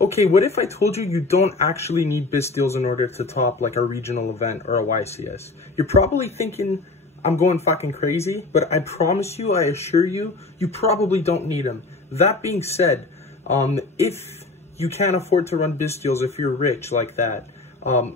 Okay, what if I told you you don't actually need BYSTIALS in order to top like a regional event or a YCS? You're probably thinking I'm going fucking crazy, but I promise you, I assure you, you probably don't need them. That being said, if you can't afford to run BYSTIALS, if you're rich like that,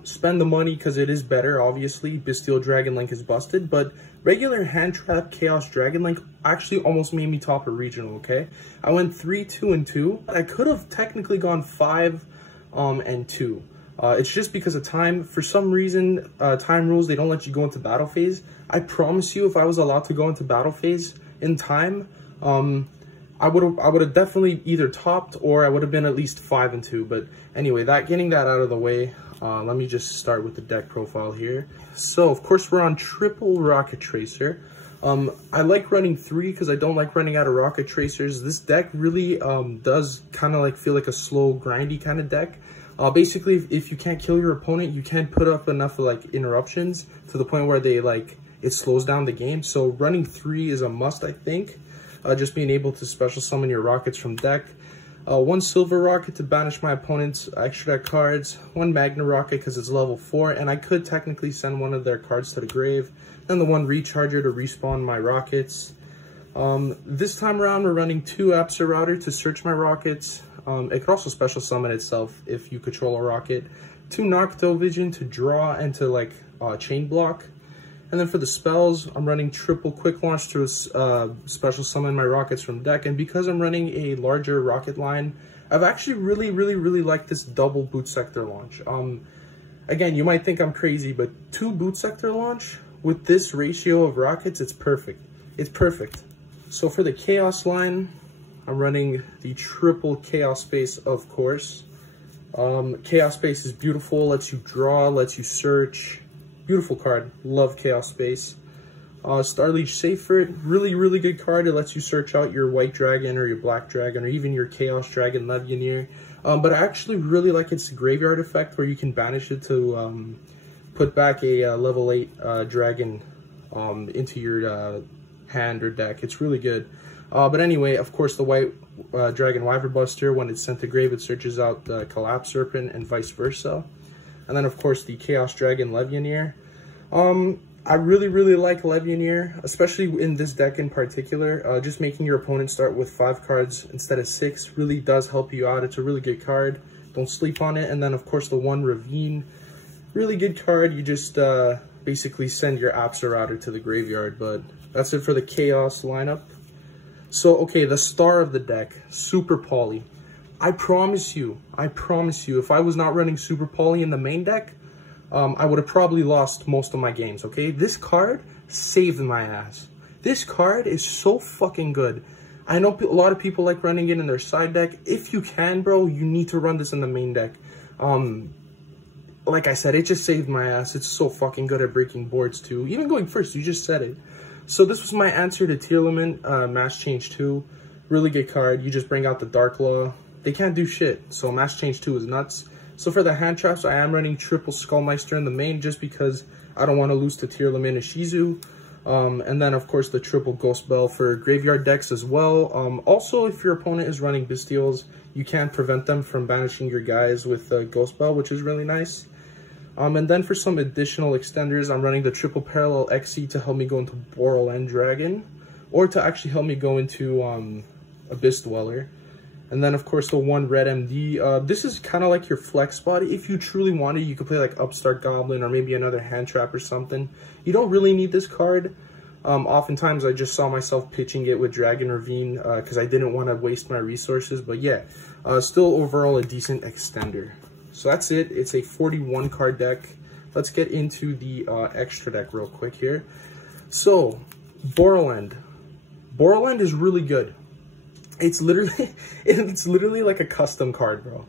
spend the money because it is better. Obviously, BYSTIAL Dragon Link is busted, but regular hand trap Chaos Dragon Link actually almost made me top a regional. Okay, I went 3-2-2. I could have technically gone 5-2. It's just because of time. For some reason, time rules, they don't let you go into battle phase. I promise you, if I was allowed to go into battle phase in time, I would have definitely either topped or I would have been at least 5-2. But anyway, getting that out of the way, let me just start with the deck profile here. So of course we're on triple Rokket Tracer. I like running 3 because I don't like running out of Rokket Tracers. This deck really does kind of like feel like a slow, grindy kind of deck. Basically, if you can't kill your opponent, you can't put up enough like interruptions to the point where they it slows down the game. So running 3 is a must, I think. Just being able to special summon your rockets from deck. 1 Silverrokket to banish my opponent's extra deck cards. 1 Magnarokket because it's level 4, and I could technically send one of their cards to the grave. Then the 1 Recharger to respawn my rockets. This time around, we're running 2 Absorouter to search my rockets. It could also special summon itself if you control a rocket. 2 Noctovision to draw and to chain block. And then for the spells, I'm running triple quick launch to special summon my rockets from deck. And because I'm running a larger rocket line, I've actually really liked this double boot sector launch. Again, you might think I'm crazy, but 2 boot sector launch with this ratio of rockets, it's perfect. It's perfect. So for the chaos line, I'm running the triple chaos space, of course. Chaos space is beautiful, lets you draw, lets you search. Beautiful card. Love Chaos Space. Starliege Seyfert. Really good card. It lets you search out your white dragon or your black dragon or even your Chaos Dragon Levianeer. But I actually really like its graveyard effect where you can banish it to put back a level 8 dragon into your hand or deck. It's really good. But anyway, of course, the white dragon Wyverburster, when it's sent to grave, it searches out the Collapserpent and vice versa. And then, of course, the Chaos Dragon Levianeer. I really like Levianeer, especially in this deck in particular. Just making your opponent start with 5 cards instead of 6 really does help you out. It's a really good card. Don't sleep on it. And then, of course, the 1 Ravine. Really good card. You just basically send your Absorouter to the graveyard. But that's it for the Chaos lineup. So, okay, the star of the deck, Super Poly. I promise you, if I was not running Super Poly in the main deck, I would have probably lost most of my games, okay? This card saved my ass. This card is so fucking good. I know a lot of people like running it in their side deck. If you can, bro, you need to run this in the main deck. Like I said, it just saved my ass. It's so fucking good at breaking boards, too. Even going first, you just said it. So this was my answer to Tearlament, Mass Change 2. Really good card. You just bring out the Dark Law. They can't do shit, so Mass Change 2 is nuts. So for the hand traps, I am running triple Skullmeister in the main just because I don't want to lose to Tearlament and Shizu. And then, of course, the triple Ghost Belle for graveyard decks as well. Also, if your opponent is running BYSTIALS, you can't prevent them from banishing your guys with Ghost Belle, which is really nice. And then for some additional extenders, I'm running the triple Parallel XC to help me go into Borrelend Dragon, or to actually help me go into Abyss Dweller. And then, of course, the 1 Red MD. This is kind of like your flex spot. If you truly wanted, you could play like Upstart Goblin or maybe another hand trap or something. You don't really need this card. Oftentimes, I just saw myself pitching it with Dragon Ravine because I didn't want to waste my resources. But yeah, still overall a decent extender. So that's it. It's a 41 card deck. Let's get into the extra deck real quick here. So, Borrelend. Borrelend is really good. It's literally like a custom card, bro.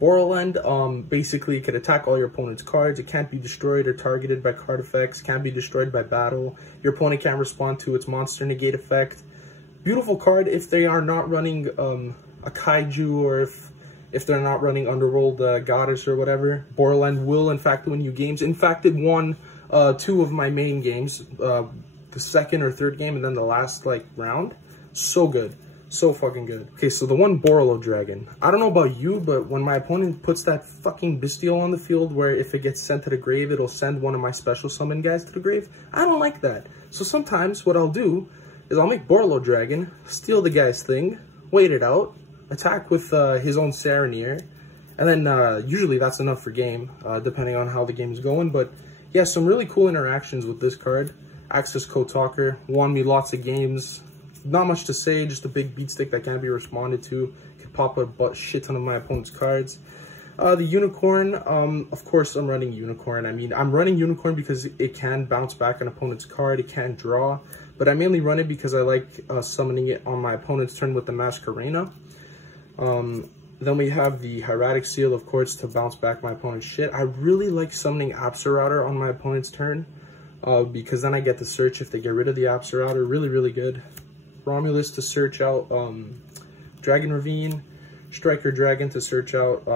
Borrelend basically can attack all your opponent's cards. It can't be destroyed or targeted by card effects. Can't be destroyed by battle. Your opponent can't respond to its monster negate effect. Beautiful card if they are not running a kaiju, or if they're not running Underworld Goddess or whatever. Borrelend will in fact win you games. In fact, it won 2 of my main games, the second or third game, and then the last round. So good. So fucking good. Okay, so the one Borreload Dragon. I don't know about you, but when my opponent puts that fucking Bestial on the field where if it gets sent to the grave, it'll send one of my special summon guys to the grave, I don't like that. So sometimes what I'll do is I'll make Borreload Dragon, steal the guy's thing, wait it out, attack with his own Levianeer, and then usually that's enough for game, depending on how the game's going. But yeah, some really cool interactions with this card. Accesscode Talker, won me lots of games. Not much to say, just a big beat stick that can't be responded to. Could pop a shit ton of my opponent's cards. The Unicorn, of course I'm running Unicorn. I mean, I'm running Unicorn because it can bounce back an opponent's card, it can draw. But I mainly run it because I like summoning it on my opponent's turn with the Masquerena. Then we have the Hieratic Seal, of course, to bounce back my opponent's shit. I really like summoning Absorouter on my opponent's turn. Because then I get to search if they get rid of the Absorouter. Really, really good. Romulus to search out Dragon Ravine, Striker Dragon to search out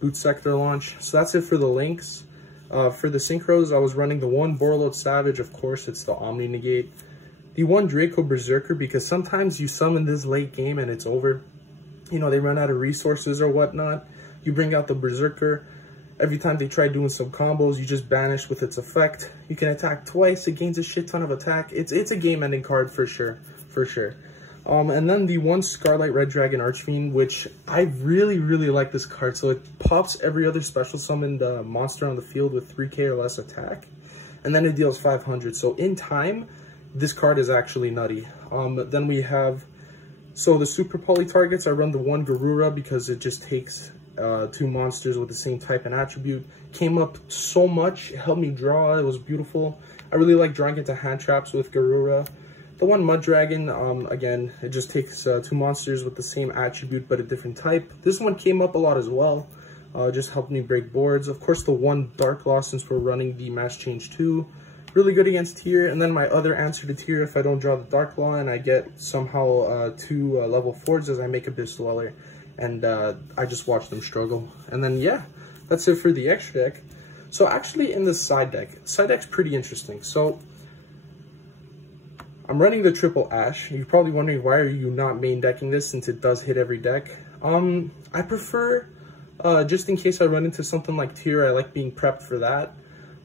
Boot Sector Launch. So that's it for the links. For the synchros, I was running the one Borreload Savage, of course, it's the Omni Negate. The one Draco Berserker, because sometimes you summon this late game and it's over. You know, they run out of resources or whatnot. You bring out the Berserker. Every time they try doing some combos, you just banish with its effect. You can attack twice, it gains a shit ton of attack. It's a game-ending card for sure. And then the one Scarlight Red Dragon Archfiend, which I really, really like this card. So it pops every other special summoned monster on the field with 3k or less attack. And then it deals 500. So in time, this card is actually nutty. Then we have, so the super poly targets, I run the one Garura because it just takes 2 monsters with the same type and attribute. Came up so much, it helped me draw, it was beautiful. I really like drawing into hand traps with Garura. The one Mudragon, again, it just takes 2 monsters with the same attribute but a different type. This one came up a lot as well, just helped me break boards. Of course, the one Dark Law, since we're running the Mass Change 2, really good against tier. And then my other answer to tier, if I don't draw the Dark Law and I get somehow 2 level 4s, as I make a Abyss Dweller. And I just watch them struggle. And then, yeah, that's it for the extra deck. So actually in the side deck's pretty interesting. So I'm running the triple Ash. You're probably wondering, why are you not main decking this since it does hit every deck? I prefer, just in case I run into something like tier, I like being prepped for that.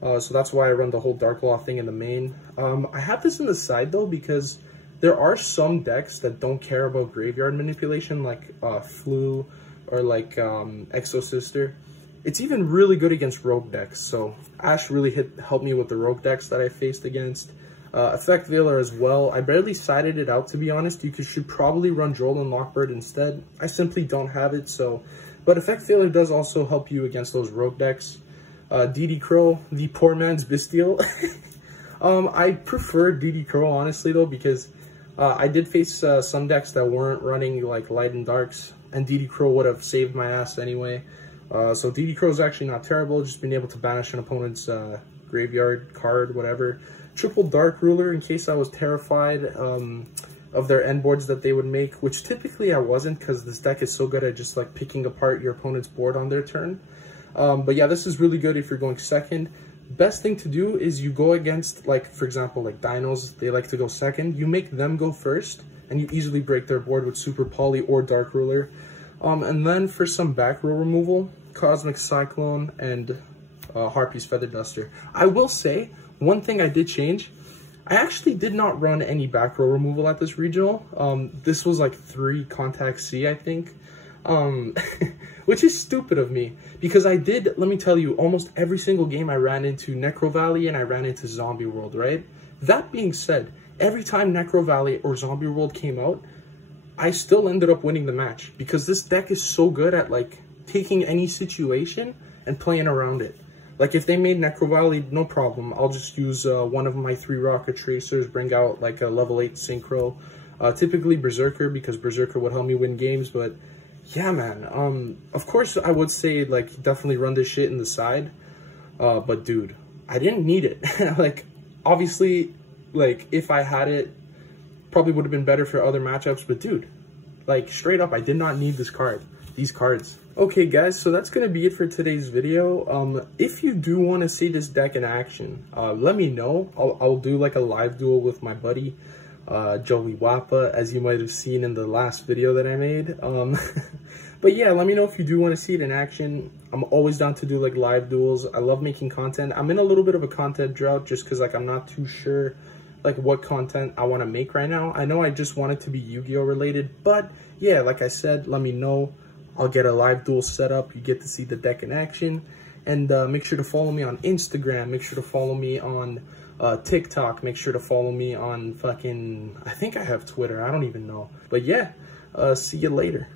So that's why I run the whole Dark Law thing in the main. I have this in the side though because there are some decks that don't care about graveyard manipulation, like Flu or like Exo Sister. It's even really good against rogue decks, so Ash really helped me with the rogue decks that I faced against. Effect Veiler as well. I barely sided it out, to be honest. You should probably run Droll and Lockbird instead. I simply don't have it, so... But Effect Veiler does also help you against those rogue decks. DD Crow, the poor man's Bestial. I prefer DD Crow, honestly, though, because I did face some decks that weren't running, like, Light and Darks, and DD Crow would have saved my ass anyway. So DD Crow is actually not terrible, just being able to banish an opponent's graveyard card, whatever. Triple Dark Ruler, in case I was terrified of their end boards that they would make, which typically I wasn't, because this deck is so good at just like picking apart your opponent's board on their turn. But yeah, this is really good if you're going second. Best thing to do is you go against, like, for example, like Dinos, they like to go second. You make them go first, and you easily break their board with Super Poly or Dark Ruler. And then for some back row removal, Cosmic Cyclone and Harpy's Feather Duster. I will say, one thing I did change, I actually did not run any back row removal at this regional. This was like 3 Contact C, I think. Which is stupid of me, because I did, let me tell you, almost every single game I ran into Necro Valley and I ran into Zombie World, right? That being said, every time Necro Valley or Zombie World came out, I still ended up winning the match, because this deck is so good at, like, taking any situation and playing around it. Like, if they made Necro Valley, no problem. I'll just use one of my 3 Rokket Tracers, bring out, like, a level 8 Synchro. Typically Berserker, because Berserker would help me win games, but yeah, man. Of course, I would say, like, definitely run this shit in the side. But, dude, I didn't need it. Like, obviously, like, if I had it, probably would have been better for other matchups. But, dude, like, straight up, I did not need this card. These cards. Okay, guys, so that's going to be it for today's video. If you do want to see this deck in action, let me know. I'll do, like, a live duel with my buddy. Joey Wappa, as you might have seen in the last video that I made. But yeah, let me know if you do want to see it in action. I'm always down to do like live duels. I love making content. I'm in a little bit of a content drought just because like I'm not too sure like what content I want to make right now. I know I just want it to be Yu-Gi-Oh related, but yeah, like I said, let me know. I'll get a live duel set up. You get to see the deck in action. And make sure to follow me on Instagram. Make sure to follow me on TikTok. Make sure to follow me on fucking, I think I have Twitter. I don't even know. But yeah, see you later.